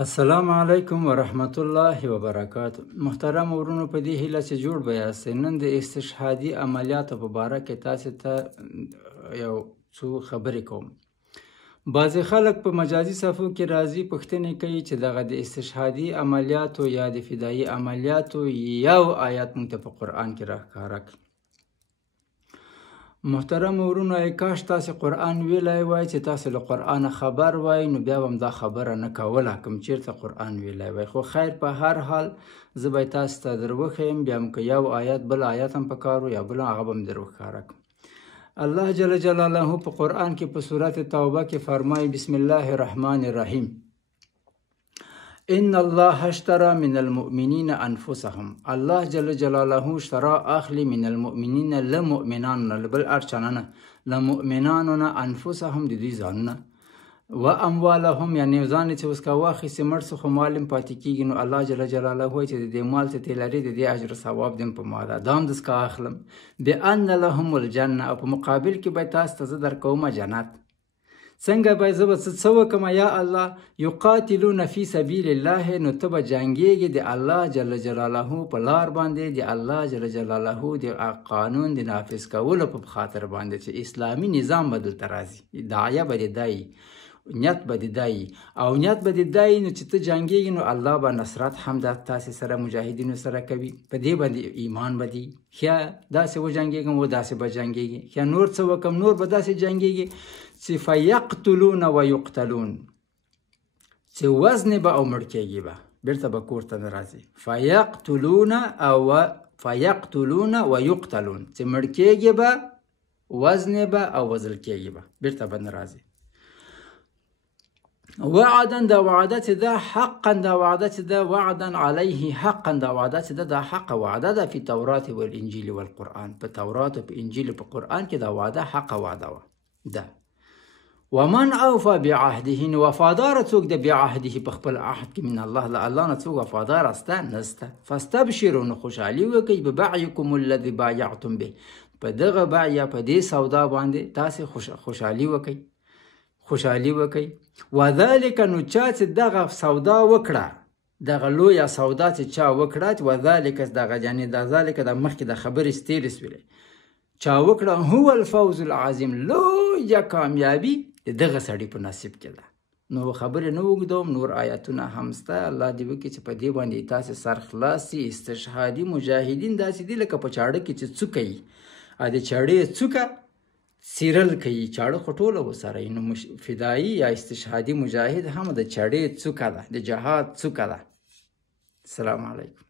السلام علیکم ورحمت الله وبرکاته. محترم ورونو، په دې هیله چې جوړ به یاستئ. نن د استشهادي عملیاتو په باره کې تاسو ته یو څو خبرې کوم. بعضې خلک په مجازي صفحو کې راځي پوښتنې کوي چې دغه د استشهادي عملیاتو یا د فدایي عملیاتو یو آیات موږ ته په قرآن کې راښکاره کړي. محترم ورونو، ای کاش تاسې قرآن ویلی وای چې تاسې له قرآنه خبر وای، نو بیا به هم دا خبره نه کوله کوم چېرته قرآن ویلی وای. خو خیر، په هر حال زه به یې تاسو ته در وښیم، بیا هم که یو آیات بل آیات هم پکار و یا بل هغه به هم در وښکاره کړم. الله جل جلاله په قرآن کې په سورت توبه کې فرمایي: بسم الله الرحمن الرحیم، ان الله اشترى من المؤمنین انفسهم. الله جل جلاله اشترا اخلی من المؤمنین لمؤمنانو، بل ارچانه نه، لمؤمنانو نه، انفسهم د دوی ځانونه، و اموالهم یعنی ځان چې اوس که واخیستې مړ څه خو مال هم پاتې کېږي، نو الله جل جلاله وایي چې د دې مال چې تی لري د دې اجر ثواب دې هم په ما ده، دا هم دسکه اخلم. بان لهم الجنه، او په مقابل کې به تاسو ته زه درکومه جنت. څنګه به زه به څه وکړم؟ یا الله، یقاتلون فی سبیل الله، نو ته به جنګېږې د الله جل جلاله په لار باندې، د الله جل جلاله د قانون د نافذ کولو په خاطر باندې، چې اسلامي نظام به دلته راځي. داعیه به دې دا وي، نیت به دې دا وي، او نیت به دې دا وي، نو چې ته جنګېږې نو الله به نصرت هم د تاسې سره مجاهدینو سره کوي. په دې باندې ایمان به دي. ښه داسې وجنګېږم و داسې به جنګېږي. ښه نور څه وکړم؟ نور به داسې جنګېږي چې فیقتلون و یقتلون، چې وزن به او مړ کېږي به، بیرته به کور ته نه راځي. فیقتلون و یقتلون، چې مړ کېږي به، وزن به او وژل کېږي به، بیرته به نه راځي. وعدا، دا وعده چې ده، حقا، دا وعده چې ده، وعدا علیه حقا، دا وعده چې ده، دا حق وعده ده. فی تورات والانجیل والقرآن، په تورات او په انجیل په قرآن کې دا وعده حق وعده وه ده. ومن اوفى بعهده، نو وفادار څوک ده بعهده په خپل عهد کې من الله، له الله نه څوک وفادار استه نسته. فاستبشروا، نو خوشحالي وکئ ببعیکم الذي بایعتم به، په دغه بیع یا په دې سودا باندې تاسې خوشحالي وکئ، خوشحالي وکئ. وذلک، نو چا چې دغه سودا وکړه، دغه لویه سودا چې چا وکړه، وذلک دغه یعنې د ذلک د مخکې د خبرې ستیرې سولې، چا وکړه، هو الفوز العظیم، لویه کامیابي د دغه سړي په نصیب کې ده. نو خبرې نه اوږدوم، نور آیاتونه هم شته. الله دې وکړي چې په دې باندې تاسې سر خلاص شي. استشهادي مجاهدین داسې دي لکه په چاړه کې چې څوکه وي، د چاړې څوکه څیرل کوي، چاړه خو ټوله ورسره وي. نو فدایي یا استشهادي مجاهد هم د چاړې څوکه ده، د جهاد څوکه ده. السلام علیکم.